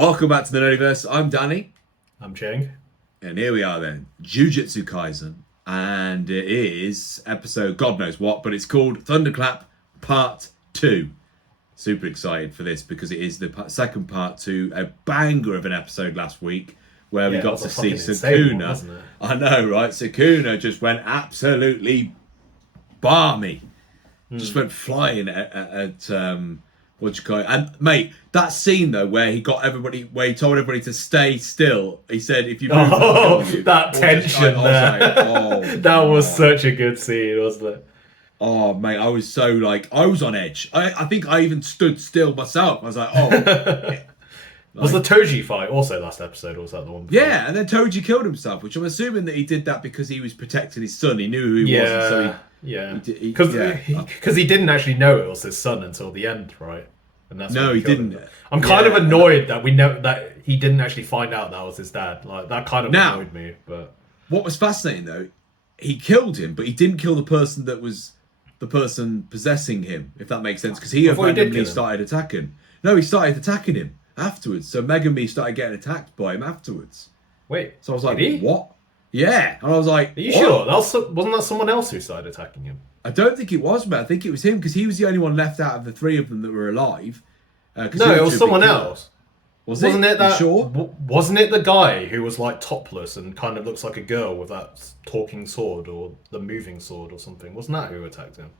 Welcome back to the Nerdiverse. I'm Danny. I'm Cheng. And here we are then. Jujutsu Kaisen. And it is episode God knows what, but it's called Thunderclap Part 2. Super excited for this because it is the second part to a banger of an episode last week where we got to see Sukuna. I know, right? Sukuna just went absolutely balmy. Just went flying at what you call it? And mate, that scene though, where he told everybody to stay still. He said, "If you move, I'll kill you." That tension there. That was such a good scene, wasn't it? Oh mate, I was on edge. I think I even stood still myself. I was like, oh. Was the Toji fight also last episode, or was that the one before? Yeah, and then Toji killed himself, which I'm assuming that he did that because he was protecting his son. He knew who he was, and so because he didn't actually know it was his son until the end, right? And that's no, he didn't. I'm kind of annoyed that we know that he didn't actually find out that was his dad. Like that kind of annoyed me. But what was fascinating though, he killed him, but he didn't kill the person that was the person possessing him. If that makes sense, because he randomly started attacking. No, he started attacking him afterwards. So Megami started getting attacked by him afterwards. Wait, so I was like, what? Yeah, and I was like, are you sure? Wasn't that someone else who started attacking him? I don't think it was, man. I think it was him because he was the only one left out of the three of them that were alive. No, it was someone else. Wasn't it that? Sure. Wasn't it the guy who was like topless and kind of looks like a girl with that talking sword or the moving sword or something? Wasn't that who attacked him?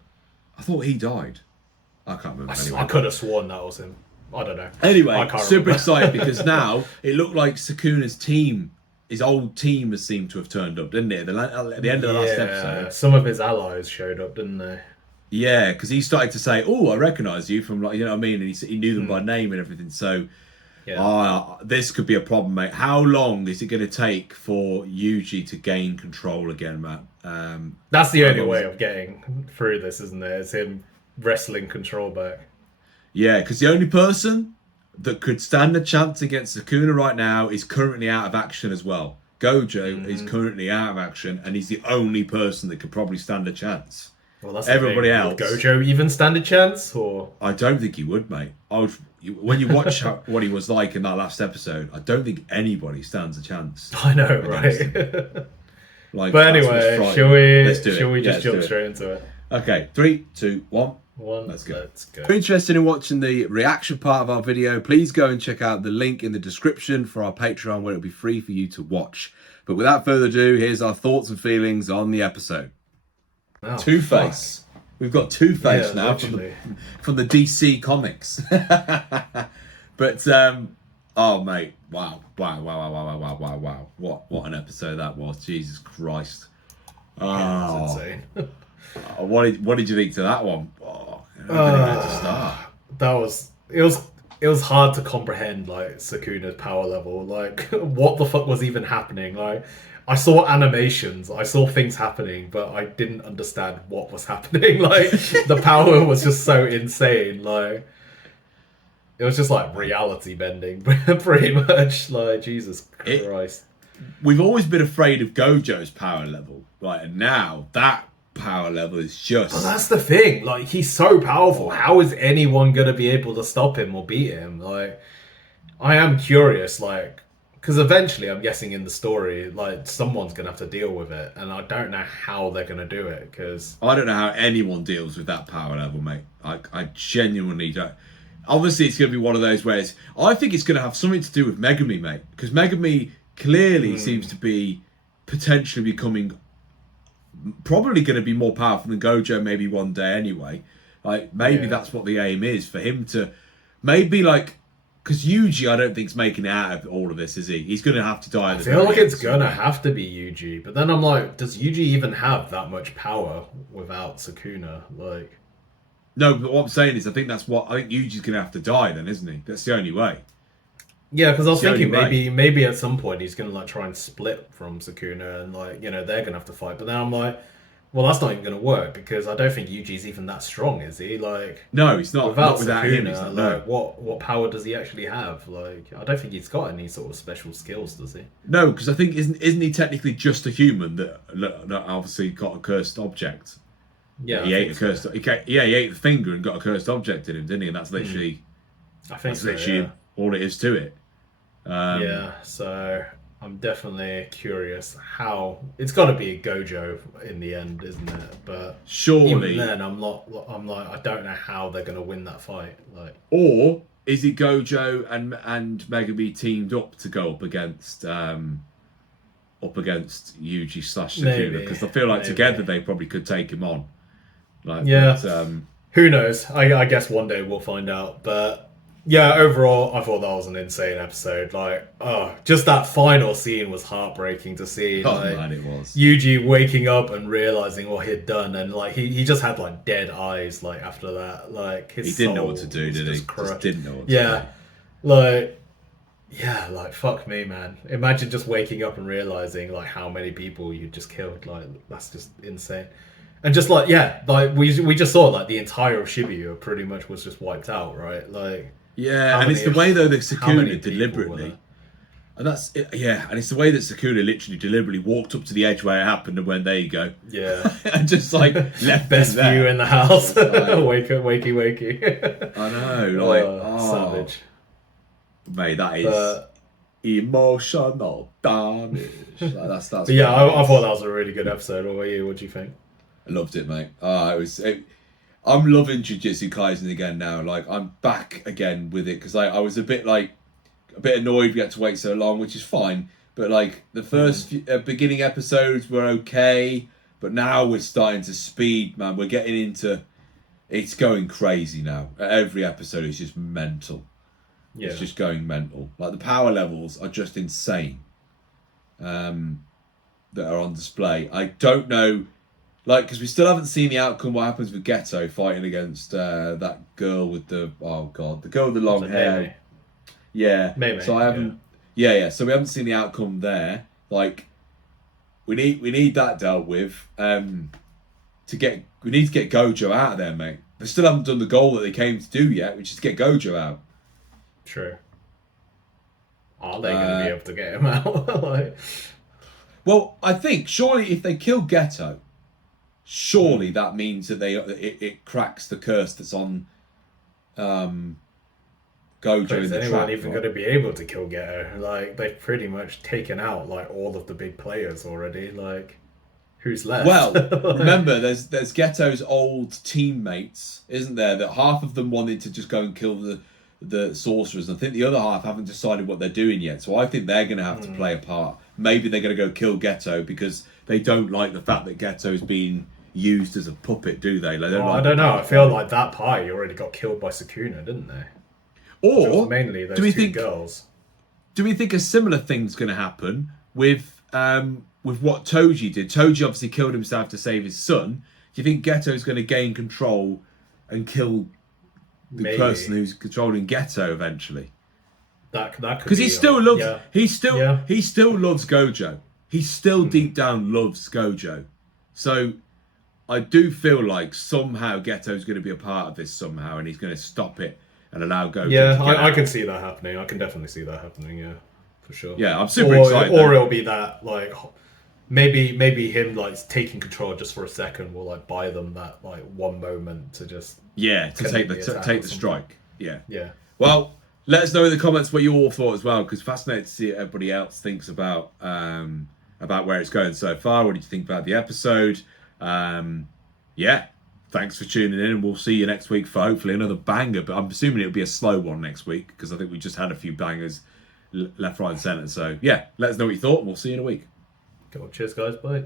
I thought he died. I can't remember. I could have sworn that was him. I don't know. Anyway, super excited because now it looked like Sukuna's team, his old team, has seemed to have turned up, didn't it? At the end of the last episode, some of his allies showed up, didn't they? Yeah, because he started to say, "Oh, I recognise you from like, you know what I mean," and he knew them by name and everything. So, this could be a problem, mate. How long is it going to take for Yuji to gain control again, Matt? That's the only way of getting through this, isn't it? It's him wrestling control back. Yeah, because the only person that could stand a chance against Sukuna right now is currently out of action as well. Gojo is currently out of action, and he's the only person that could probably stand a chance. Well, that's everybody else. Would Gojo even stand a chance? Or I don't think he would, mate. When you watch what he was like in that last episode, I don't think anybody stands a chance. I know, right? But anyway, shall we just jump straight into it? Okay, 3, 2, 1. Let's go. If you're interested in watching the reaction part of our video, please go and check out the link in the description for our Patreon where it'll be free for you to watch. But without further ado, here's our thoughts and feelings on the episode. Oh, Two-Face. Fuck. We've got Two-Face now from the DC comics. But oh mate, wow. What an episode that was. Jesus Christ. That's insane. What did you think to that one? I don't know how to start. It was hard to comprehend like Sukuna's power level. Like what the fuck was even happening? Like I saw animations, I saw things happening, but I didn't understand what was happening. Like the power was just so insane. Like it was just like reality bending, pretty much. Like Jesus Christ. We've always been afraid of Gojo's power level, right? And now that power level is just... But that's the thing, like he's so powerful. How is anyone gonna be able to stop him or beat him? Like I am curious, like because eventually I'm guessing in the story like someone's gonna have to deal with it, and I don't know how they're gonna do it because I don't know how anyone deals with that power level, mate. I genuinely don't. Obviously it's gonna be one of those where I think it's gonna have something to do with Megami, mate, because Megami clearly seems to be potentially becoming probably going to be more powerful than Gojo maybe one day anyway. Like maybe that's what the aim is for him to maybe like because Yuji I don't think's making it out of all of this, is he? He's going to have to die. I feel like it's going to have to be Yuji, but then I'm like, does Yuji even have that much power without Sukuna? Like, no, but what I'm saying is I think Yuji's going to have to die then, isn't he? That's the only way. Yeah, because I was thinking maybe at some point he's gonna like try and split from Sukuna and like they're gonna have to fight. But then I'm like, well, that's not even gonna work because I don't think Yuji's even that strong, is he? Like, no, he's not. Without him, he's not. Like, what power does he actually have? Like, I don't think he's got any sort of special skills, does he? No, because I think isn't he technically just a human that obviously got a cursed object? Yeah, he ate a cursed. So. He ate the finger and got a cursed object in him, didn't he? And that's literally, literally all it is to it. Yeah, so I'm definitely curious how it's got to be a Gojo in the end, isn't it? But even Surely, then, I'm not. I'm like, I don't know how they're gonna win that fight. Like, or is it Gojo and Megami teamed up to go up against Yuji slash Sukuna? maybe, Because I feel like together maybe. they probably could take him on. Like, Yeah, but who knows? I guess one day we'll find out. But yeah, overall, I thought that was an insane episode. Like, oh, just that final scene was heartbreaking to see. oh Like, man, it was. Yuji waking up and realizing what he'd done, and like he just had like dead eyes. Like after that, like his He didn't know soul what to do, was did he? just Just crushed. didn't know what to Yeah, do. like yeah, like fuck me, man. Imagine just waking up and realizing like how many people you just killed. Like that's just insane. And just like yeah, like we just saw like the entire of Shibuya pretty much was just wiped out, right? Like Yeah, how and it's many the way though that how many Sukuna people were there? deliberately, and that's yeah, and it's the way that Sukuna literally deliberately walked up to the edge where it happened and went, "There you go," Yeah. and just like left Best it there. view in the house. It's like, Wakey wakey. I know, like, oh, Savage. mate, that is But emotional damage. Like, that's but what yeah, that I thought is. that was a really good episode. What about you? What do you think? I loved it, mate. Oh, it was. I'm loving Jujutsu Kaisen again now. Like, I'm back again with it because I was a bit annoyed we had to wait so long, which is fine. But like the first beginning episodes were okay, but now we're starting to speed, man. We're getting into. It's going crazy now. Every episode is just mental. Yeah. It's just going mental. Like the power levels are just insane. That are on display. I don't know, like, because we still haven't seen the outcome. What happens with Ghetto fighting against that girl with the the girl with the long hair? Yeah. Maybe. So I haven't. Yeah. So we haven't seen the outcome there. Like, we need that dealt with. We need to get Gojo out of there, mate. They still haven't done the goal that they came to do yet, which is to get Gojo out. True. Are they going to be able to get him out? Like, Well, I think surely if they kill Ghetto, surely that means that it cracks the curse that's on Gojo in is the anyone trap. even Right? going to be able to kill Geto? Like, they've pretty much taken out like all of the big players already. Like, who's left? Well, Like, remember, there's Ghetto's old teammates, isn't there? That half of them wanted to just go and kill the sorcerers. And I think the other half haven't decided what they're doing yet. So I think they're going to have to play a part. Maybe they're going to go kill Ghetto because they don't like the fact that Ghetto's been used as a puppet, do they? Like, I don't know. I feel like that party already got killed by Sukuna, didn't they? Which Or was mainly those do we two think girls. do we think a similar thing's going to happen with what Toji did? Toji obviously killed himself to save his son. Do you think Ghetto's going to gain control and kill the Maybe. person who's controlling Ghetto eventually? That could Because be he still loves yeah. he still loves Gojo. He still deep down loves Gojo. So I do feel like somehow Ghetto's going to be a part of this somehow, and he's going to stop it and allow Gojo. Yeah, to get I out. can see that happening. I can definitely see that happening. Yeah, for sure. Yeah, I'm super or, excited. Or though. it'll be that like maybe him like taking control just for a second will like buy them that like one moment to just Yeah, to take the attack take or the something. strike. Yeah. Yeah. Well, let us know in the comments what you all thought as well, because fascinated to see what everybody else thinks about where it's going so far. What did you think about the episode? Yeah, thanks for tuning in, and we'll see you next week for hopefully another banger. But I'm assuming it'll be a slow one next week because I think we just had a few bangers left, right, and centre. So yeah, let us know what you thought, and we'll see you in a week. Cool. Cheers, guys. Bye.